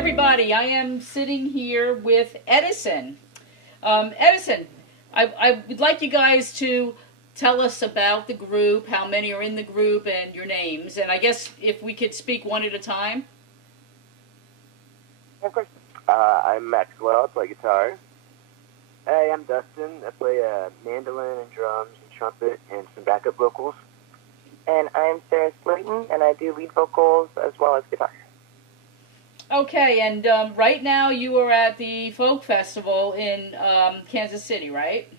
everybody, I am sitting here with Edison. Edison, I would like you guys to tell us about the group, how many are in the group, and your names. And I guess if we could speak one at a time. Of course. I'm Maxwell. I play guitar. Hey, I'm Dustin. I play mandolin and drums and trumpet and some backup vocals. And I'm Sarah Slayton, and I do lead vocals as well as guitar. Okay, and right now you are at the Folk Festival in Kansas City, right?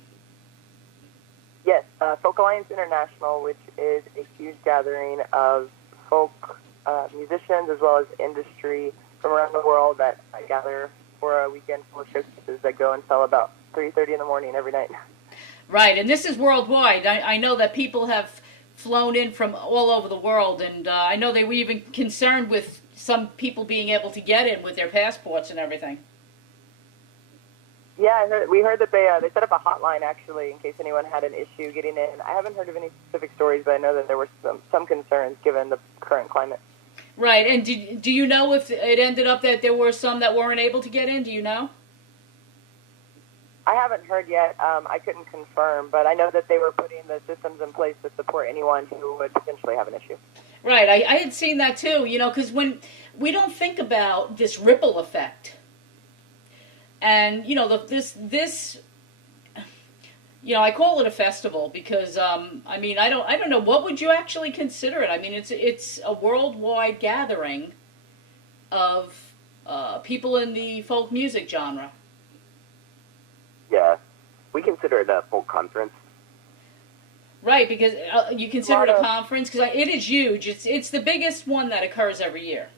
Yes, Folk Alliance International, which is a huge gathering of folk musicians as well as industry from around the world that I gather for a weekend full of showcases that go until about 3:30 in the morning every night. Right, and this is worldwide. I know that people have flown in from all over the world, and I know they were even concerned with some people being able to get in with their passports and everything. Yeah, we heard that they set up a hotline, actually, in case anyone had an issue getting in. I haven't heard of any specific stories, but I know that there were some concerns given the current climate. Right, and do you know if it ended up that there were some that weren't able to get in? Do you know? I haven't heard yet. I couldn't confirm, but I know that they were putting the systems in place to support anyone who would potentially have an issue. Right, I had seen that too, because when we don't think about this ripple effect, and, this I call it a festival because, I don't know, what would you actually consider it? I mean, it's a worldwide gathering of people in the folk music genre. Yeah, we consider it a folk conference. Right, because you consider it a conference, because it is huge. It's the biggest one that occurs every year.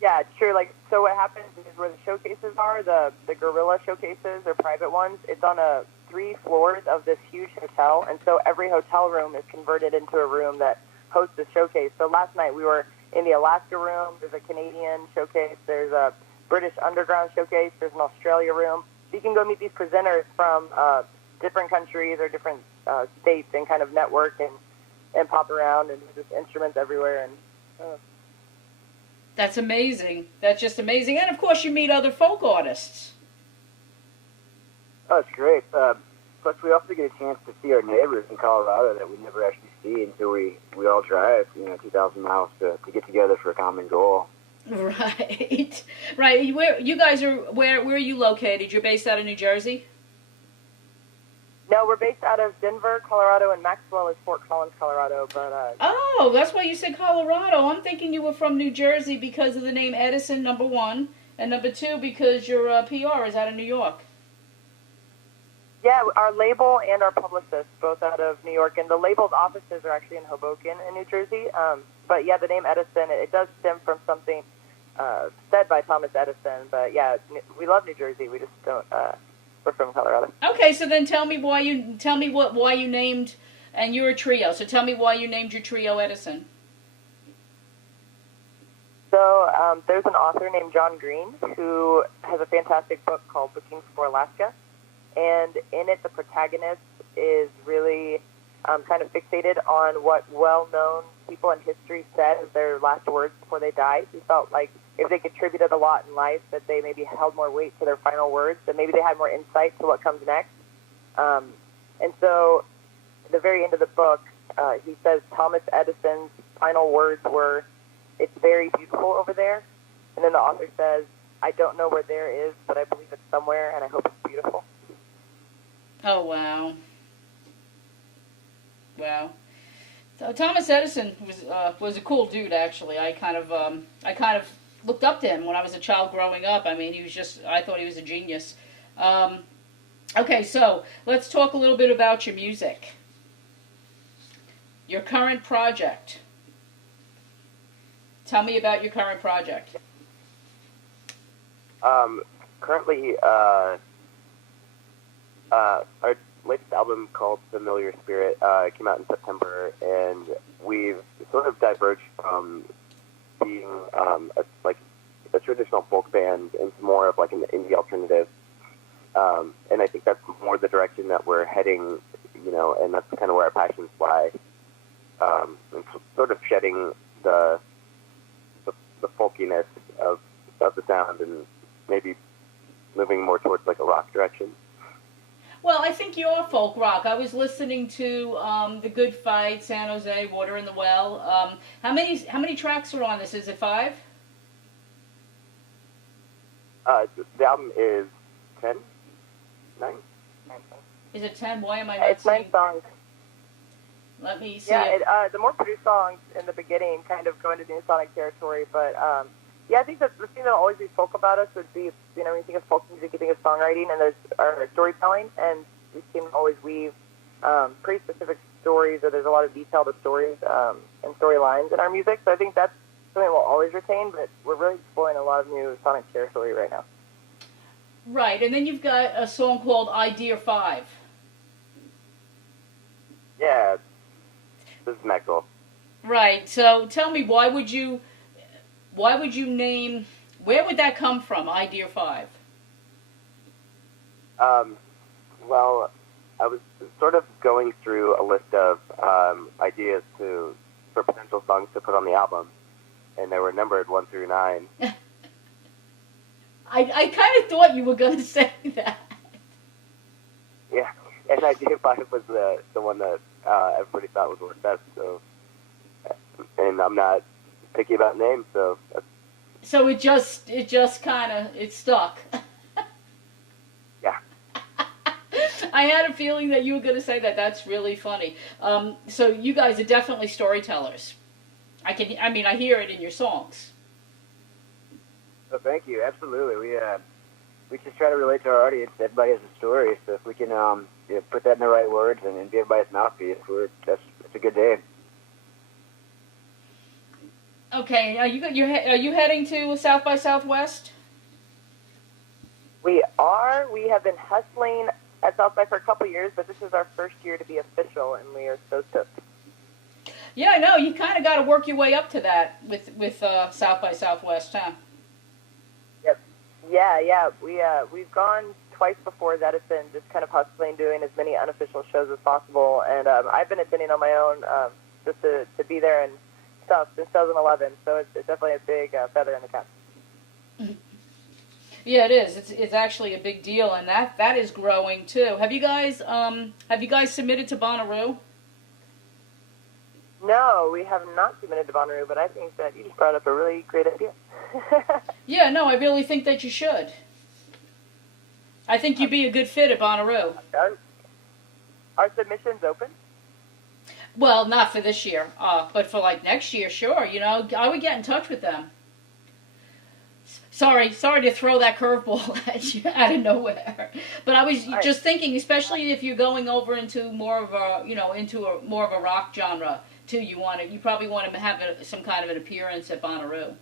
Yeah, sure. So what happens is where the showcases are, the Gorilla showcases, or private ones, it's on 3 floors of this huge hotel, and so every hotel room is converted into a room that hosts a showcase. So last night we were in the Alaska room, there's a Canadian showcase, there's a British Underground showcase, there's an Australia room. So you can go meet these presenters from different countries or different states and kind of network and pop around, and there's just instruments everywhere. And That's amazing. That's just amazing. And, of course, you meet other folk artists. Oh, it's great. Plus, we also get a chance to see our neighbors in Colorado that we never actually see until we all drive, 2,000 miles to get together for a common goal. Right. Right. Where are you located? You're based out of New Jersey? No, we're based out of Denver, Colorado, and Maxwell is Fort Collins, Colorado. But oh, that's why you said Colorado. I'm thinking you were from New Jersey because of the name Edison, number one, and number two because your PR is out of New York. Yeah, our label and our publicist both out of New York, and the label's offices are actually in Hoboken in New Jersey. But yeah, the name Edison, it does stem from something said by Thomas Edison. But yeah, we love New Jersey. We just don't. We're from Colorado. Okay, so then tell me why you named, and you're a trio. So tell me why you named your trio Edison. So there's an author named John Green who has a fantastic book called Looking for Alaska, and in it the protagonist is really kind of fixated on what well-known people in history said as their last words before they died. He felt like if they contributed a lot in life, that they maybe held more weight to their final words, that maybe they had more insight to what comes next. And so at the very end of the book, he says Thomas Edison's final words were, "It's very beautiful over there." And then the author says, "I don't know where there is, but I believe it's somewhere, and I hope it's beautiful." Oh, wow. Wow. So Thomas Edison was a cool dude, actually. I kind of looked up to him when I was a child growing up. I mean, I thought he was a genius. Okay, so let's talk a little bit about your music. Your current project. Tell me about your current project. Currently, our latest album called Familiar Spirit came out in September, and we've sort of diverged from being a traditional folk band into more of like an indie alternative. And I think that's more the direction that we're heading, and that's kind of where our passions lie. And sort of shedding the folkiness of the sound, and maybe moving more towards like a rock direction. Well, I think you're folk rock. I was listening to The Good Fight, San Jose, Water in the Well. How many tracks are on this? Is it 5? The album is 10? 9? Is it 10? Why am I not It's 9 seeing? songs. Let me see. Yeah, the more produced songs in the beginning kind of go into the Sonic territory, but yeah, I think that the thing that'll always be folk about us would be, when you think of folk music, you think of songwriting, and there's our storytelling, and we seem to always weave pretty specific stories, or there's a lot of detail to stories and storylines in our music, so I think that's something we'll always retain, but we're really exploring a lot of new Sonic territory right now. Right, and then you've got a song called Idea 5. Yeah, this is Maxwell. Right, so tell me, why would you name, where would that come from, Idea 5? Well, I was sort of going through a list of ideas for potential songs to put on the album, and they were numbered 1 through 9. I kind of thought you were going to say that. Yeah, and Idea 5 was the one that everybody thought would work best. So, and I'm not picky about names, so. So it just kind of, it stuck. Yeah. I had a feeling that you were going to say that. That's really funny. So you guys are definitely storytellers. I hear it in your songs. Oh, thank you. Absolutely. We just try to relate to our audience. Everybody has a story, so if we can put that in the right words and be everybody's mouthpiece, that's a good day. Okay, are you heading to South by Southwest? We are. We have been hustling at South by for a couple of years, but this is our first year to be official, and we are so stoked. Yeah, I know. You kind of got to work your way up to that with South by Southwest, huh? Yep. Yeah. We've gone twice before as Edison, just kind of hustling, doing as many unofficial shows as possible, and I've been attending on my own just to be there and stuff since 2011. So it's definitely a big feather in the cap. Yeah, it is. It's actually a big deal, and that is growing too. Have you guys submitted to Bonnaroo? No, we have not submitted to Bonnaroo, but I think that you just brought up a really great idea. Yeah, no, I really think that you should. I think you'd be a good fit at Bonnaroo. Are submissions open? Well, not for this year, but for like next year, sure. I would get in touch with them. Sorry to throw that curveball at you out of nowhere. But I was just thinking, especially if you're going over into more of a, more of a rock genre too, you probably want to have some kind of an appearance at Bonnaroo.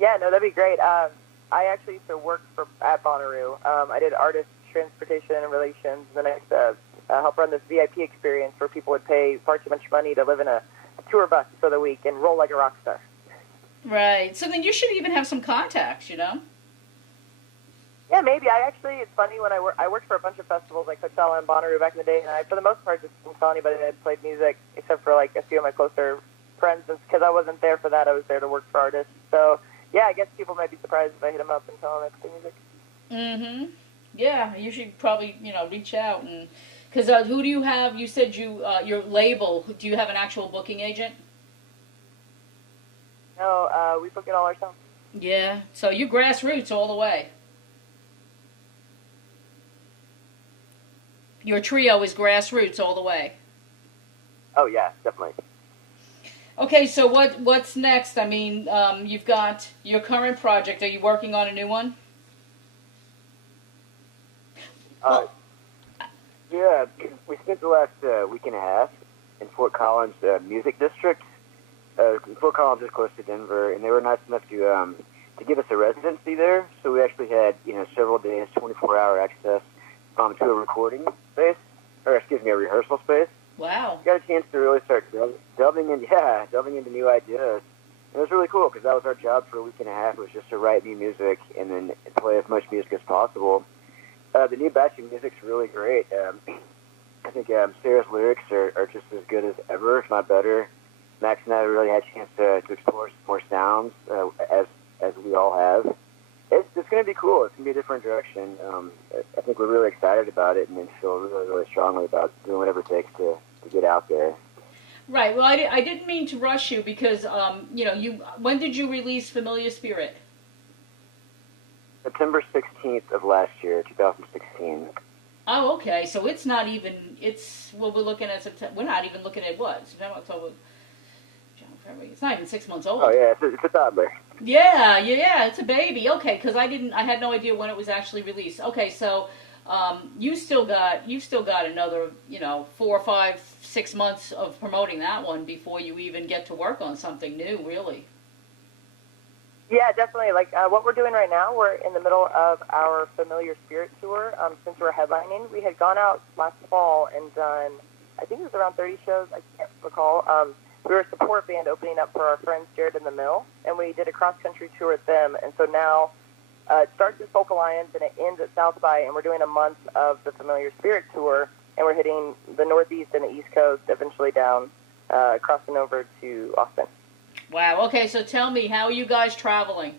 Yeah, no, that'd be great. I actually used to work at Bonnaroo. I did artist transportation and relations, and then I used to help run this VIP experience where people would pay far too much money to live in a tour bus for the week and roll like a rock star. Right. So then you should even have some contacts, Yeah, maybe. It's funny, when I worked for a bunch of festivals like Coachella and Bonnaroo back in the day, and I, for the most part, just didn't tell anybody that I played music, except for like a few of my closer friends, because I wasn't there for that. I was there to work for artists. So, yeah, I guess people might be surprised if I hit them up and tell them I play music. Mm-hmm. Yeah, you should probably, reach out. And because who do you have? You said your label. Do you have an actual booking agent? No, we book it all ourselves. Yeah, so you grassroots all the way. Your trio is grassroots all the way. Oh yeah, definitely. Okay, so what's next? I mean, you've got your current project. Are you working on a new one? Yeah, we spent the last week and a half in Fort Collins Music District. Fort Collins is close to Denver, and they were nice enough to give us a residency there. So we actually had several days, 24-hour access to a recording space, a rehearsal space. Wow! Got a chance to really start delving into new ideas. It was really cool because that was our job for a week and a half. It was just to write new music and then play as much music as possible. The new batch of music's really great. I think Sarah's lyrics are just as good as ever, if not better. Max and I really had a chance to explore some more sound cool. It's gonna be a different direction. I think we're really excited about it, and then feel really, really strongly about doing whatever it takes to get out there. Right. Well, I didn't mean to rush you because when did you release Familiar Spirit? September 16th of last year, 2016. Oh, okay. So it's not even. We're looking at September. We're not even looking at what September, October, January, February. It's not even 6 months old. Oh yeah, it's a toddler. Yeah, it's a baby. Okay, because I had no idea when it was actually released. Okay, so you've still got another 4, 5, 6 months of promoting that one before you even get to work on something new, really. Yeah, definitely. Like what we're doing right now, we're in the middle of our Familiar Spirit tour. Since we're headlining, we had gone out last fall and done, I think it was around 30 shows. I can't recall. We were a support band opening up for our friends Jared and the Mill, and we did a cross-country tour with them. And so now it starts at Folk Alliance and it ends at South by, and we're doing a month of the Familiar Spirit tour, and we're hitting the Northeast and the East Coast, eventually down, crossing over to Austin. Wow. Okay, so tell me, how are you guys traveling?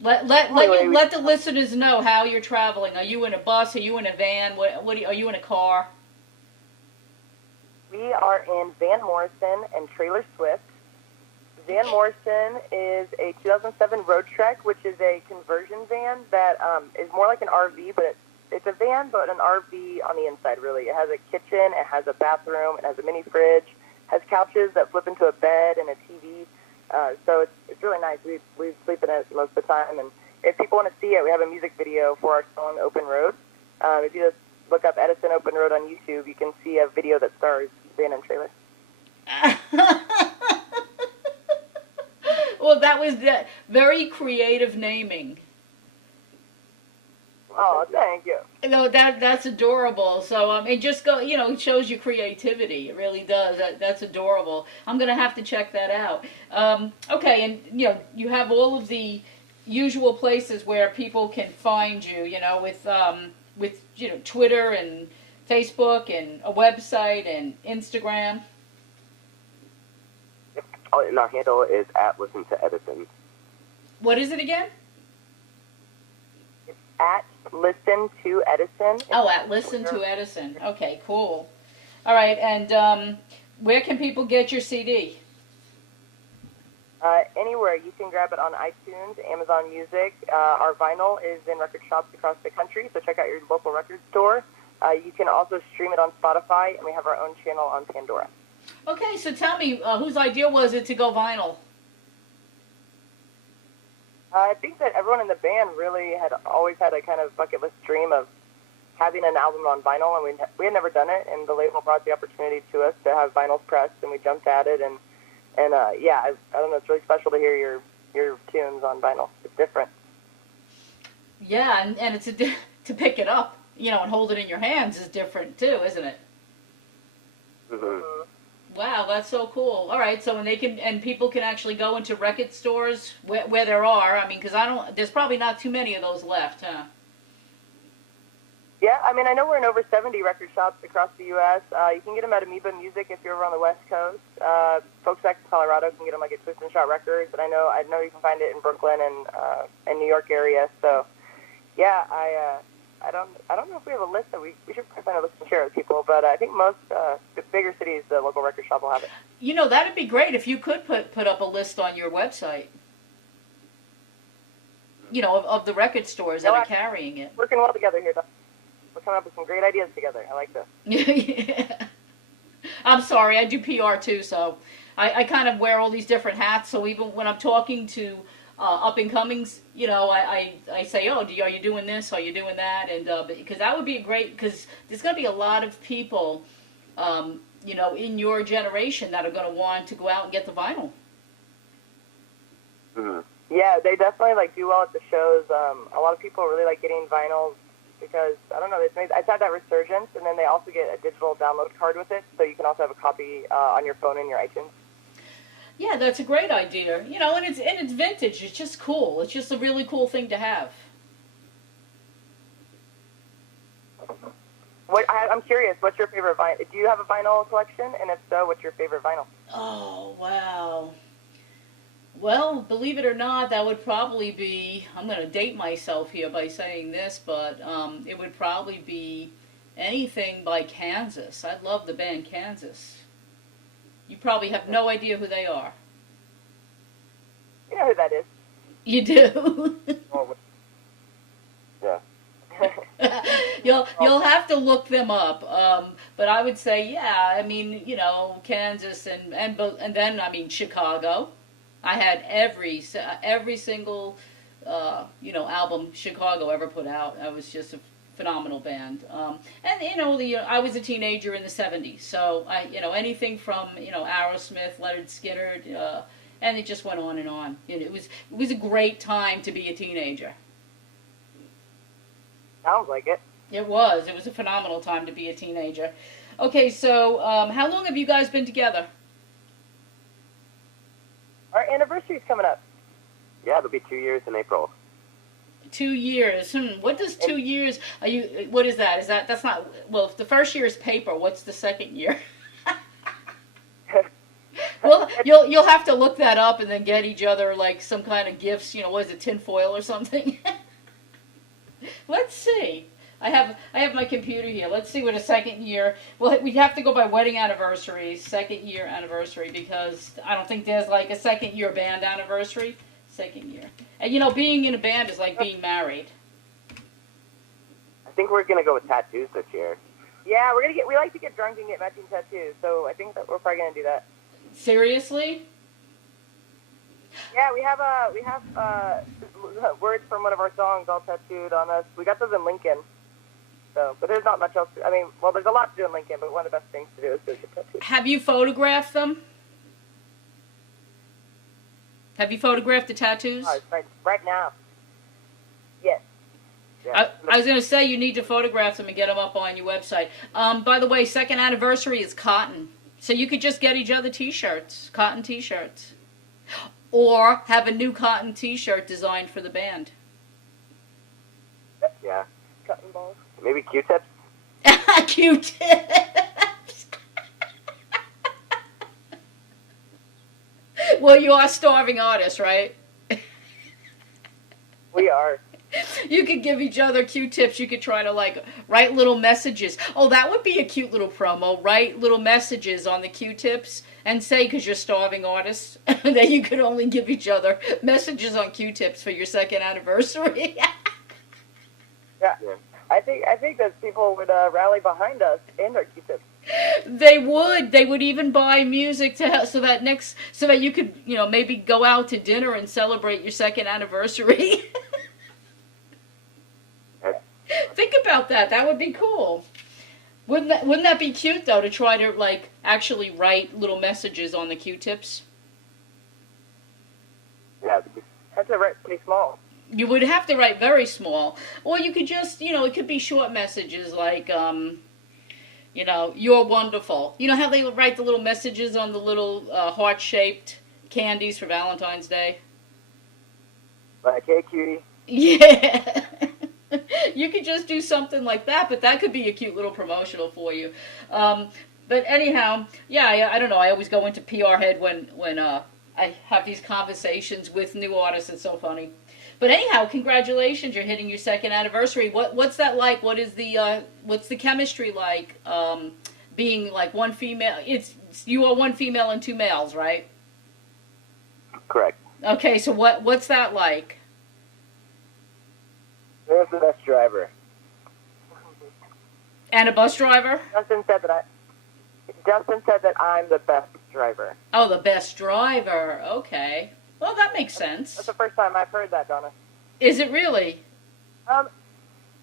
Let the listeners know how you're traveling. Are you in a bus? Are you in a van? Are you in a car? We are in Van Morrison and Trailer Swift. Van Morrison is a 2007 Road Trek, which is a conversion van that is more like an RV, but it's a van, but an RV on the inside, really. It has a kitchen, it has a bathroom, it has a mini fridge, has couches that flip into a bed and a TV. So it's really nice. We sleep in it most of the time. And if people want to see it, we have a music video for our song Open Road. If you just look up Edison Open Road on YouTube, you can see a video that stars van and trailer. Well, that was very creative naming. Oh, thank you. That's adorable. So it just it shows your creativity. It really does. That's adorable. I'm gonna have to check that out. Okay, and you have all of the usual places where people can find you. With Twitter and Facebook and a website and Instagram. Oh, and our handle is at Listen to Edison. What is it again? At Listen to Edison. Oh, at Listen to Edison. Okay, cool. All right, and where can people get your CD? Anywhere. You can grab it on iTunes, Amazon Music. Our vinyl is in record shops across the country, so check out your local record store. You can also stream it on Spotify, and we have our own channel on Pandora. Okay, so tell me, whose idea was it to go vinyl? I think that everyone in the band really had always had a kind of bucket list dream of having an album on vinyl, and we had never done it, and the label brought the opportunity to us to have vinyls pressed, and we jumped at it, and I don't know, it's really special to hear your tunes on vinyl. It's different. Yeah, and it's to pick it up, and hold it in your hands is different too, isn't it? Mm-hmm. Wow, that's so cool. All right, so when people can actually go into record stores where there are. I mean, because there's probably not too many of those left, huh? Yeah, I mean, I know we're in over 70 record shops across the U.S. You can get them at Amoeba Music if you're over on the West Coast. Folks back in Colorado can get them at Twist and Shot Records, and I know you can find it in Brooklyn and New York area. So, yeah, I don't know if we have a list that we should probably find a list and share with people, but I think most the bigger cities, the local record shop will have it. That'd be great if you could put up a list on your website. Of the record stores that are carrying it. Working well together here, Doc. We're coming up with some great ideas together. I like this. Yeah. I'm sorry, I do PR too, so I kind of wear all these different hats. So even when I'm talking to up and comings, I say, oh, are you doing this? Are you doing that? And because that would be great, because there's going to be a lot of people, in your generation that are going to want to go out and get the vinyl. Mm-hmm. Yeah, they definitely do well at the shows. A lot of people really like getting vinyls because, I don't know, it's had that resurgence, and then they also get a digital download card with it, so you can also have a copy on your phone in your iTunes. Yeah, that's a great idea. And it's vintage. It's just cool. It's just a really cool thing to have. I'm curious, what's your favorite vinyl? Do you have a vinyl collection? And if so, what's your favorite vinyl? Oh, wow. Well, believe it or not, that would probably be, I'm going to date myself here by saying this, but it would probably be anything by Kansas. I love the band Kansas. You probably have no idea who they are. You know who that is. You do. Oh, yeah. You'll have to look them up. But I would say, yeah. I mean, Kansas and then I mean Chicago. I had every single album Chicago ever put out. I was just a phenomenal band. And I was a teenager in the '70s, so anything from Aerosmith, Leonard Skinner, and it just went on and on. It was a great time to be a teenager. Sounds like it. It was a phenomenal time to be a teenager. Okay, so how long have you guys been together? Our anniversary's coming up. Yeah, it'll be 2 years in April. 2 years. What does 2 years? What is that? That's not. Well, if the first year is paper, what's the second year? Well, you'll have to look that up and then get each other like some kind of gifts. What is it, tinfoil or something? Let's see. I have my computer here. Let's see what a second year. Well, we have to go by wedding anniversaries, second year anniversary, because I don't think there's like a second year band anniversary. Second year. And being in a band is like being married. I think we're gonna go with tattoos this year. Yeah, we like to get drunk and get matching tattoos, so I think that we're probably gonna do that. Seriously? Yeah, we have words from one of our songs all tattooed on us. We got those in Lincoln. So, but there's not much else. There's a lot to do in Lincoln, but one of the best things to do is go get tattoos. Have you photographed them? Have you photographed the tattoos? Right now. Yes. Yeah. I was going to say you need to photograph them and get them up on your website. By the way, second anniversary is cotton. So you could just get each other t-shirts, cotton t-shirts. Or have a new cotton t-shirt designed for the band. Yeah. Cotton balls. Maybe Q-tips? Q-tips. Well, you are starving artists, right? We are. You could give each other Q-tips. You could try to write little messages. Oh, that would be a cute little promo. Write little messages on the Q-tips and say, because you're starving artists, that you could only give each other messages on Q-tips for your second anniversary. Yeah. I think that people would rally behind us and our Q-tips. They would even buy music so that you could maybe go out to dinner and celebrate your second anniversary. Think about that. That would be cool. Wouldn't that be cute though, to try to actually write little messages on the Q-tips? Yeah. That's pretty small. You would have to write very small, or you could just it could be short messages like you're wonderful. You know how they write the little messages on the little heart-shaped candies for Valentine's Day? Like, hey, cutie. Yeah. You could just do something like that, but that could be a cute little promotional for you. But anyhow, yeah, I don't know. I always go into PR head when I have these conversations with new artists. It's so funny. But anyhow, congratulations! You're hitting your second anniversary. What's that like? What's the chemistry like? Being like one female. You are one female and two males, right? Correct. Okay, so what's that like? There's the best driver. And a bus driver? Justin said that I'm the best driver. Oh, the best driver. Okay. Well, that makes sense. That's the first time I've heard that, Donna. Is it really? No,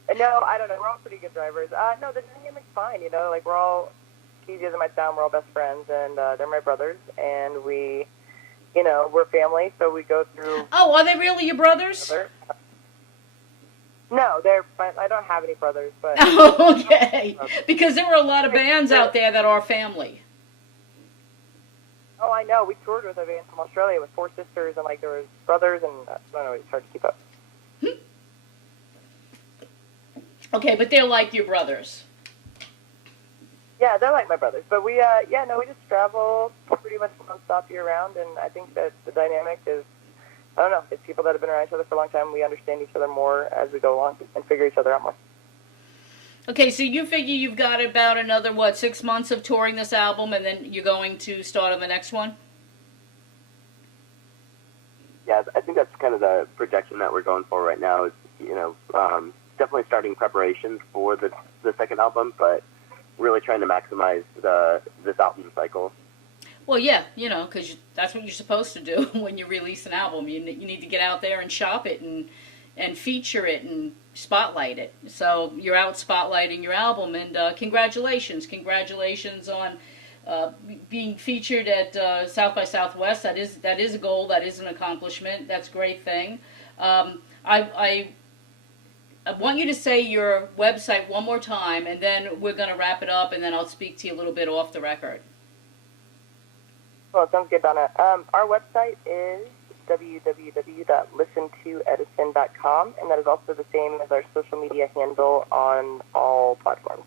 I don't know. We're all pretty good drivers. No, the dynamic's fine. We're all, Keezy in my town, we're all best friends, and they're my brothers, and we, we're family, so we go through. Oh, are they really your brothers? No, I don't have any brothers, but. Oh, okay. Because there were a lot of bands out there that are family. Oh, I know. We toured with a band from Australia with four sisters, and there was brothers, and I don't know. It's hard to keep up. Okay, but they're like your brothers. Yeah, they're like my brothers. But we just travel pretty much nonstop year round, and I think that the dynamic is, I don't know, it's people that have been around each other for a long time. We understand each other more as we go along and figure each other out more. Okay, so you figure you've got about another, 6 months of touring this album, and then you're going to start on the next one? Yeah, I think that's kind of the projection that we're going for right now. Is definitely starting preparations for the second album, but really trying to maximize this album cycle. Well, yeah, because that's what you're supposed to do when you release an album. You need to get out there and shop it and feature it and spotlight it. So you're out spotlighting your album, and congratulations on being featured at South by Southwest. That is a goal. That is an accomplishment. That's a great thing. I want you to say your website one more time, and then we're going to wrap it up, and then I'll speak to you a little bit off the record. Well, sounds good, Donna. Our website is www.listentoedison.com, and that is also the same as our social media handle on all platforms.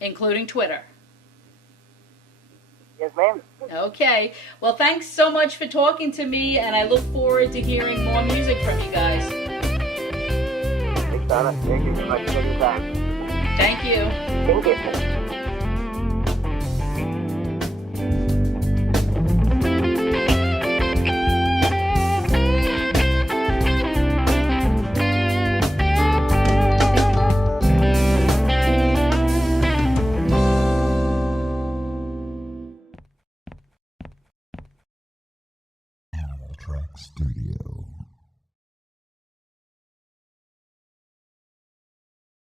Including Twitter. Yes, ma'am. Okay. Well, thanks so much for talking to me, and I look forward to hearing more music from you guys. Thanks, Donna. Thank you so much for your time. Thank you. Thank you. Track Studio.